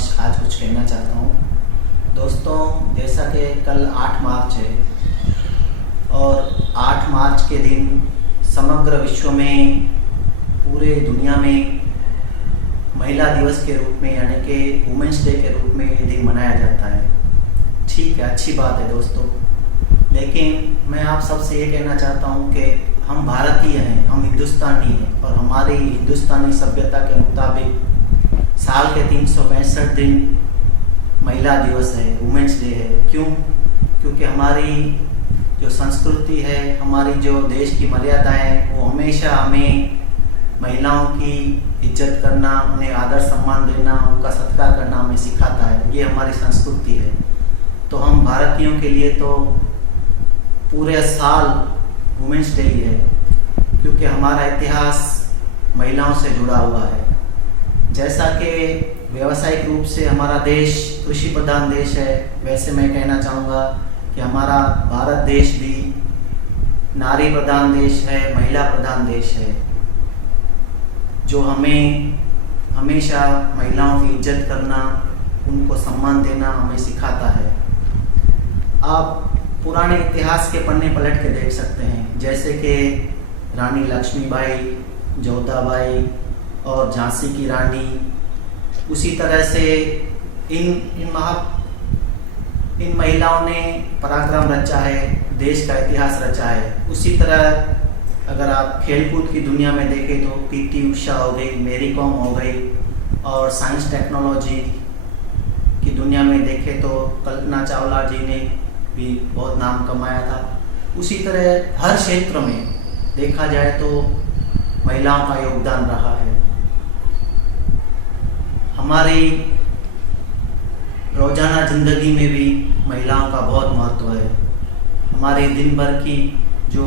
समक्ष आज कुछ कहना चाहता हूँ। दोस्तों, जैसा कि कल 8 मार्च है और 8 मार्च के दिन समग्र विश्व में, पूरे दुनिया में महिला दिवस के रूप में यानी कि वुमेंस डे के रूप में ये दिन मनाया जाता है। ठीक है, अच्छी बात है दोस्तों, लेकिन मैं आप सबसे ये कहना चाहता हूँ कि हम भारतीय हैं, हम हिंदुस्तानी हैं और हमारी हिंदुस्तानी सभ्यता के मुताबिक साल के 365 दिन महिला दिवस है, वुमेंस डे है। क्यों? क्योंकि हमारी जो संस्कृति है, हमारी जो देश की मर्यादा है, वो हमेशा हमें महिलाओं की इज्जत करना, उन्हें आदर सम्मान देना, उनका सत्कार करना हमें सिखाता है। ये हमारी संस्कृति है। तो हम भारतीयों के लिए तो पूरे साल वुमेंस डे ही है, क्योंकि हमारा इतिहास महिलाओं से जुड़ा हुआ है। जैसा कि व्यावसायिक रूप से हमारा देश कृषि प्रधान देश है, वैसे मैं कहना चाहूँगा कि हमारा भारत देश भी नारी प्रधान देश है, महिला प्रधान देश है, जो हमें हमेशा महिलाओं की इज्जत करना, उनको सम्मान देना हमें सिखाता है। आप पुराने इतिहास के पन्ने पलट के देख सकते हैं, जैसे कि रानी लक्ष्मीबाई, जोधाबाई और झांसी की रानी। उसी तरह से इन महिलाओं ने पराक्रम रचा है, देश का इतिहास रचा है। उसी तरह अगर आप खेलकूद की दुनिया में देखें तो पीटी उषा हो गई, मैरी कॉम हो गई, और साइंस टेक्नोलॉजी की दुनिया में देखें तो कल्पना चावला जी ने भी बहुत नाम कमाया था। उसी तरह हर क्षेत्र में देखा जाए तो महिलाओं का योगदान रहा है। हमारी रोजाना जिंदगी में भी महिलाओं का बहुत महत्व है। हमारे दिन भर की जो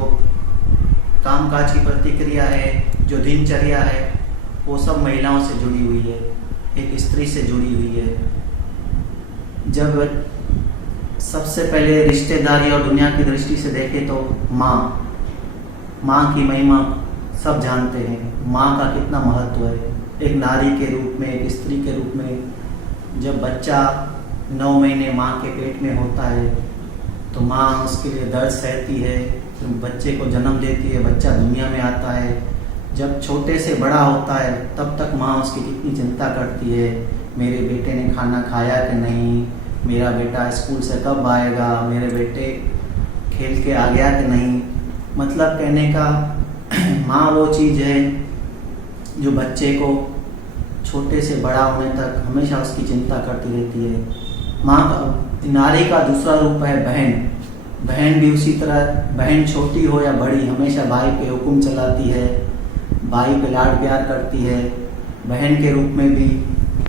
कामकाज की प्रतिक्रिया है, जो दिनचर्या है, वो सब महिलाओं से जुड़ी हुई है, एक स्त्री से जुड़ी हुई है। जब सबसे पहले रिश्तेदारी और दुनिया की दृष्टि से देखें तो माँ की महिमा सब जानते हैं। माँ का कितना महत्व है एक नारी के रूप में, एक स्त्री के रूप में। जब बच्चा 9 महीने माँ के पेट में होता है तो माँ उसके लिए दर्द सहती है, फिर बच्चे को जन्म देती है, बच्चा दुनिया में आता है। जब छोटे से बड़ा होता है तब तक माँ उसकी कितनी चिंता करती है, मेरे बेटे ने खाना खाया कि नहीं, मेरा बेटा स्कूल से कब आएगा, मेरे बेटे खेल के आ गया कि नहीं। मतलब कहने का माँ वो चीज़ है जो बच्चे को छोटे से बड़ा होने तक हमेशा उसकी चिंता करती रहती है। माँ का, नारी का दूसरा रूप है बहन। बहन भी उसी तरह, बहन छोटी हो या बड़ी, हमेशा भाई पे हुक्म चलाती है, भाई पे लाड प्यार करती है। बहन के रूप में भी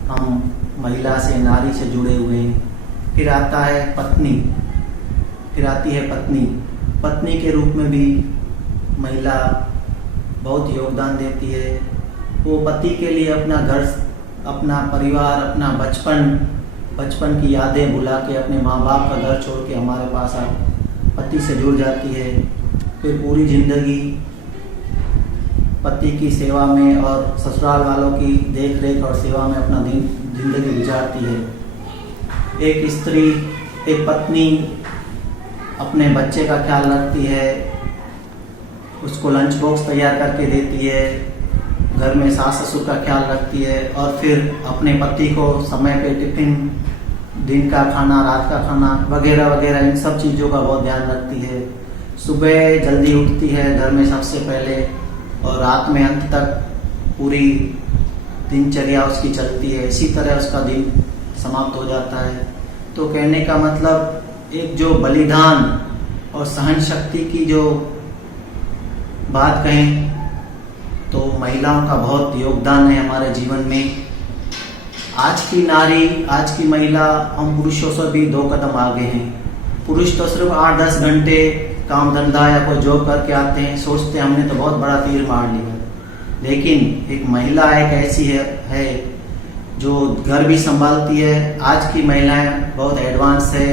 हम महिला से, नारी से जुड़े हुए हैं। फिर आता है पत्नी, फिर आती है पत्नी। पत्नी के रूप में भी महिला बहुत योगदान देती है। वो पति के लिए अपना घर, अपना परिवार, अपना बचपन की यादें भुला के अपने माँ बाप का घर छोड़ के हमारे पास पति से जुड़ जाती है। फिर पूरी जिंदगी पति की सेवा में और ससुराल वालों की देख रेख और सेवा में अपना जिंदगी गुजारती है। एक स्त्री, एक पत्नी अपने बच्चे का ख्याल रखती है, उसको लंच बॉक्स तैयार करके देती है, घर में सास ससुर का ख्याल रखती है और फिर अपने पति को समय पे टिफिन, दिन का खाना, रात का खाना वगैरह वगैरह, इन सब चीज़ों का बहुत ध्यान रखती है। सुबह जल्दी उठती है घर में सबसे पहले, और रात में अंत तक पूरी दिनचर्या उसकी चलती है। इसी तरह उसका दिन समाप्त हो जाता है। तो कहने का मतलब एक जो बलिदान और सहन शक्ति की जो बात कहें तो महिलाओं का बहुत योगदान है हमारे जीवन में। आज की नारी, आज की महिला हम पुरुषों से भी 2 कदम आगे हैं। पुरुष तो सिर्फ 8-10 घंटे काम धंधा या कोई जॉब करके आते हैं, सोचते हैं हमने तो बहुत बड़ा तीर मार लिया। लेकिन एक महिला एक ऐसी है जो घर भी संभालती है। आज की महिलाएं बहुत एडवांस है,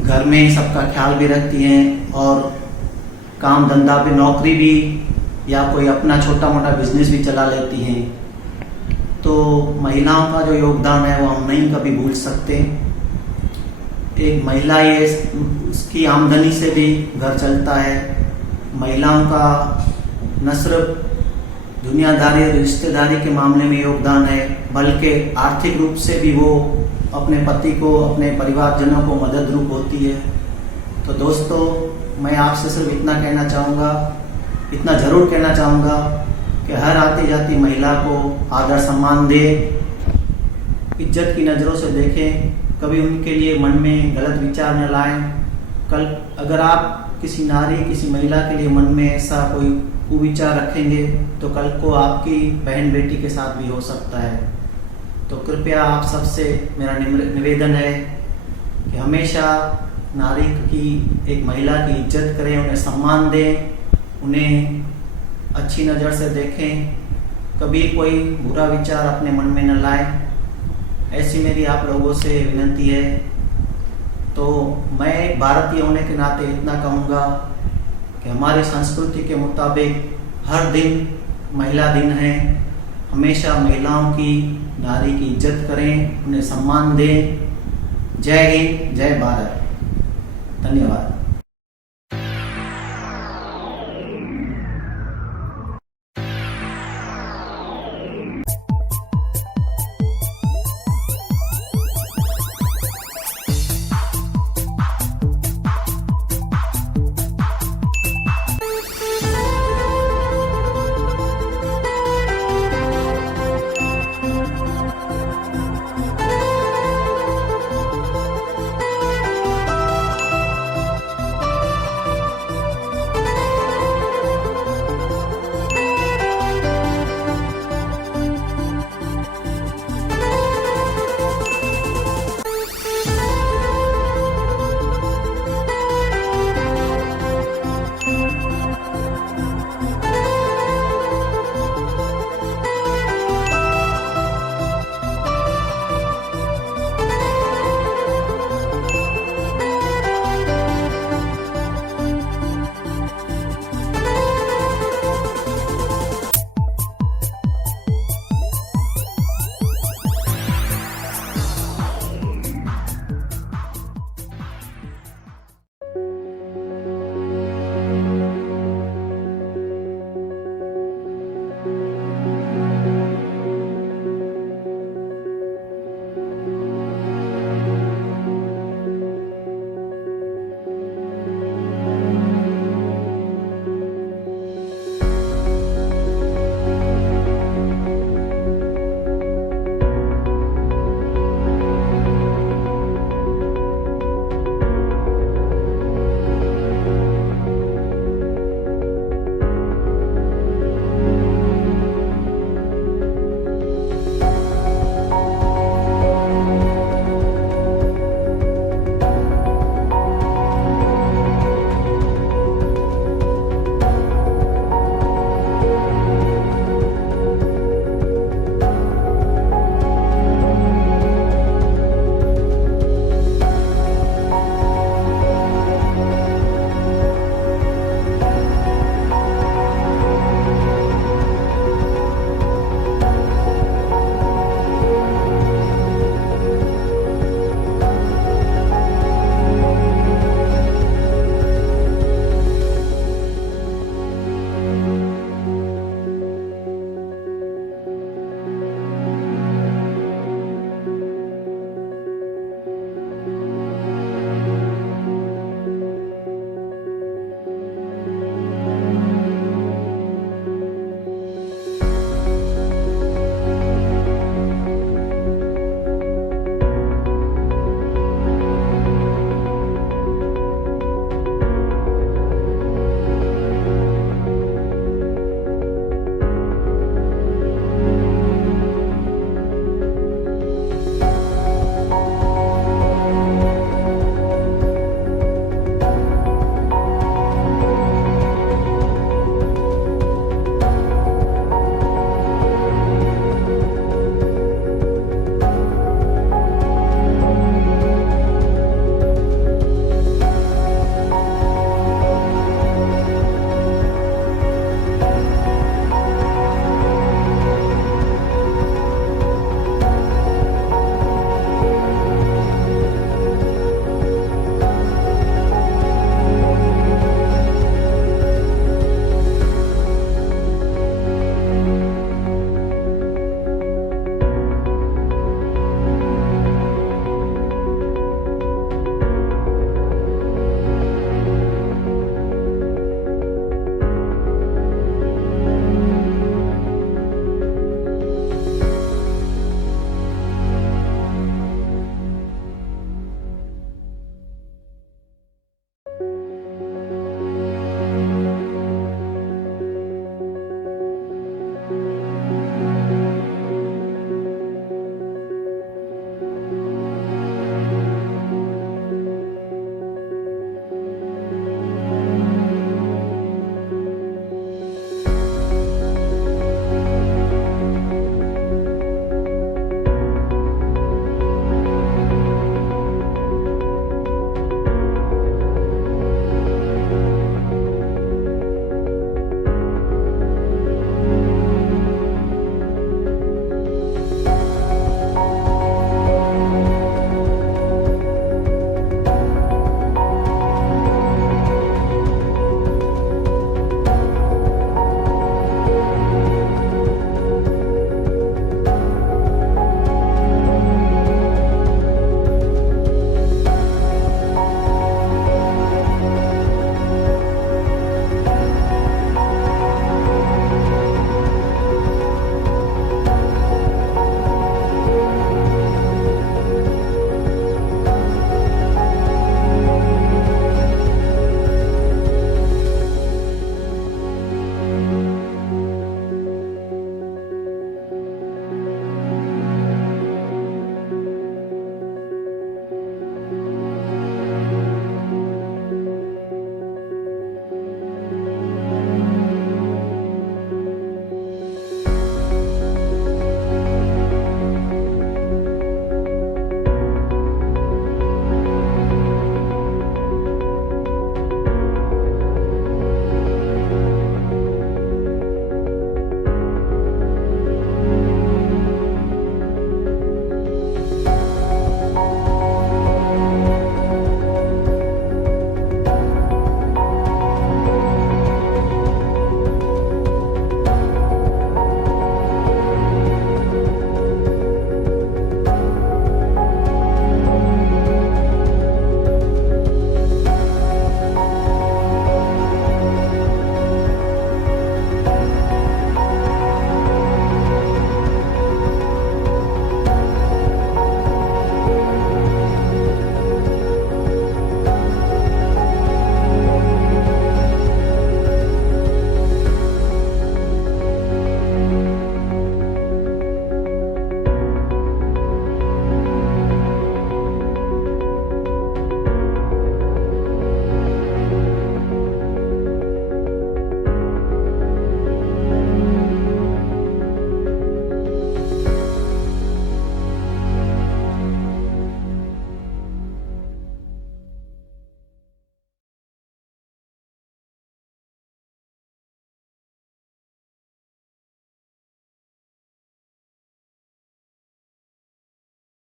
घर में सबका ख्याल भी रखती हैं और काम धंधा पे, नौकरी भी या कोई अपना छोटा मोटा बिजनेस भी चला लेती हैं। तो महिलाओं का जो योगदान है वो हम नहीं कभी भूल सकते। एक महिला ये उसकी आमदनी से भी घर चलता है। महिलाओं का न सिर्फ दुनियादारी रिश्तेदारी के मामले में योगदान है, बल्कि आर्थिक रूप से भी वो अपने पति को, अपने परिवारजनों को मदद रूप होती है। तो दोस्तों, मैं आपसे सिर्फ इतना कहना चाहूँगा, इतना ज़रूर कहना चाहूँगा कि हर आती जाती महिला को आदर सम्मान दें, इज्जत की नज़रों से देखें, कभी उनके लिए मन में गलत विचार न लाएं। कल अगर आप किसी नारी, किसी महिला के लिए मन में ऐसा कोई कुविचार रखेंगे तो कल को आपकी बहन बेटी के साथ भी हो सकता है। तो कृपया आप सबसे मेरा निवेदन है कि हमेशा नारी की, एक महिला की इज्जत करें, उन्हें सम्मान दें, उन्हें अच्छी नज़र से देखें, कभी कोई बुरा विचार अपने मन में न लाएं। ऐसी मेरी आप लोगों से विनती है। तो मैं एक भारतीय होने के नाते इतना कहूँगा कि हमारी संस्कृति के मुताबिक हर दिन महिला दिन है। हमेशा महिलाओं की, नारी की इज्जत करें, उन्हें सम्मान दें। जय हिंद, जय भारत। धन्यवाद।